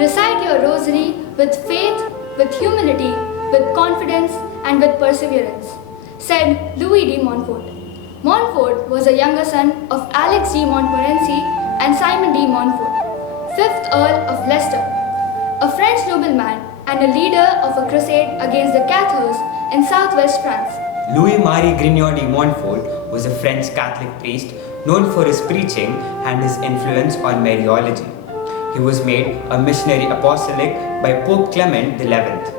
Recite your rosary with faith, with humility, with confidence, and with perseverance, said Louis de Montfort. Montfort was a younger son of Alex de Montmorency and Simon de Montfort, 5th Earl of Leicester, a French nobleman and a leader of a crusade against the Cathars in southwest France. Louis-Marie Grignon de Montfort was a French Catholic priest known for his preaching and his influence on Mariology. He was made a missionary apostolic by Pope Clement XI.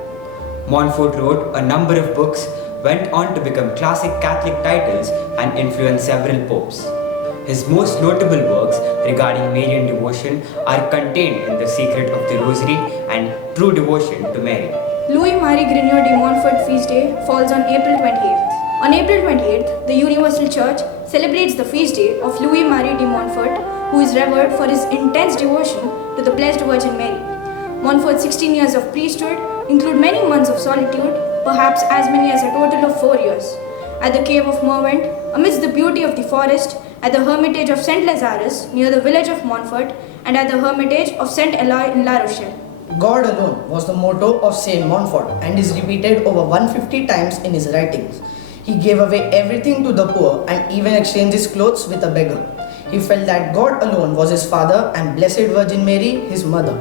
Montfort wrote a number of books, went on to become classic Catholic titles and influence several popes. His most notable works regarding Marian devotion are contained in The Secret of the Rosary and True Devotion to Mary. Louis-Marie Grignon de Montfort feast day falls on April 28th. On April 28th, the Universal Church celebrates the feast day of Louis-Marie de Montfort, who is revered for his intense devotion to the Blessed Virgin Mary. Montfort's 16 years of priesthood include many months of solitude, perhaps as many as a total of 4 years. At the cave of Morvant, amidst the beauty of the forest, at the hermitage of Saint Lazarus near the village of Montfort, and at the hermitage of Saint Eloi in La Rochelle. God alone was the motto of Saint Montfort and is repeated over 150 times in his writings. He gave away everything to the poor and even exchanged his clothes with a beggar. He felt that God alone was his father and Blessed Virgin Mary his mother.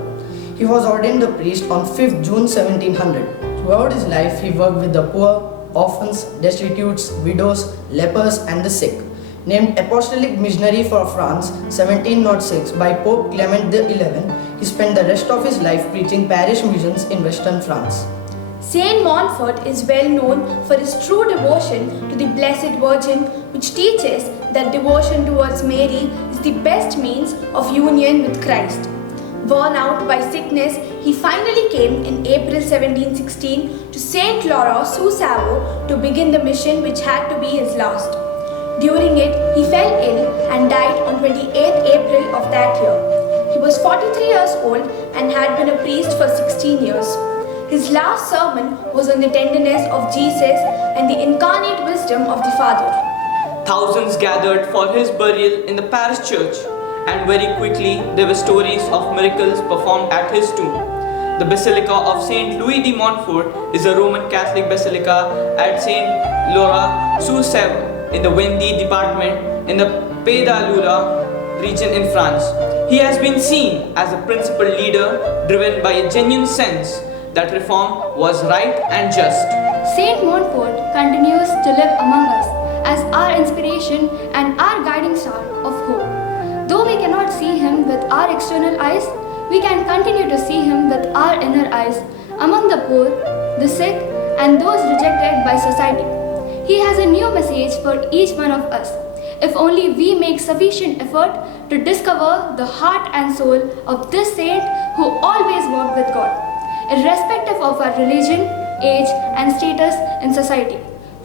He was ordained a priest on 5th June 1700. Throughout his life, he worked with the poor, orphans, destitutes, widows, lepers, and the sick. Named Apostolic Missionary for France 1706 by Pope Clement XI, he spent the rest of his life preaching parish missions in western France. Saint Montfort is well known for his true devotion to the Blessed Virgin, which teaches that devotion towards Mary is the best means of union with Christ. Worn out by sickness, he finally came in April 1716 to Saint Laurent sous Savoie to begin the mission which had to be his last. During it, he fell ill and died on 28th April of that year. He was 43 years old and had been a priest for 16 years. His last sermon was on the tenderness of Jesus and the incarnate wisdom of the Father. Thousands gathered for his burial in the parish church, and very quickly there were stories of miracles performed at his tomb. The Basilica of Saint Louis de Montfort is a Roman Catholic basilica at Saint Laurent sous Savoie in the Vendée department in the Pays de Loire region in France. He has been seen as a principal leader driven by a genuine sense that reform was right and just. Saint Montfort continues to live among us as our inspiration and our guiding star of hope. Though we cannot see him with our external eyes, we can continue to see him with our inner eyes among the poor, the sick, and those rejected by society. He has a new message for each one of us, if only we make sufficient effort to discover the heart and soul of this saint who always walked with God, irrespective of our religion, age, and status in society.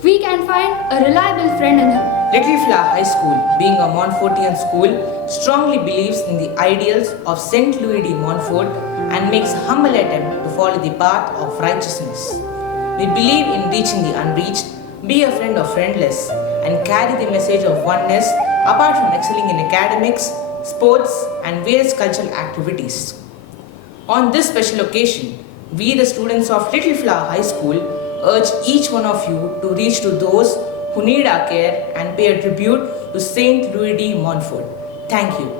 We can find a reliable friend in him. Little Flower High School, being a Montfortian school, strongly believes in the ideals of Saint Louis de Montfort and makes a humble attempt to follow the path of righteousness. We believe in reaching the unreached, be a friend of friendless, and carry the message of oneness apart from excelling in academics, sports, and various cultural activities. On this special occasion, we, the students of Little Flower High School, urge each one of you to reach to those who need our care and pay a tribute to Saint Louis de Montfort. Thank you.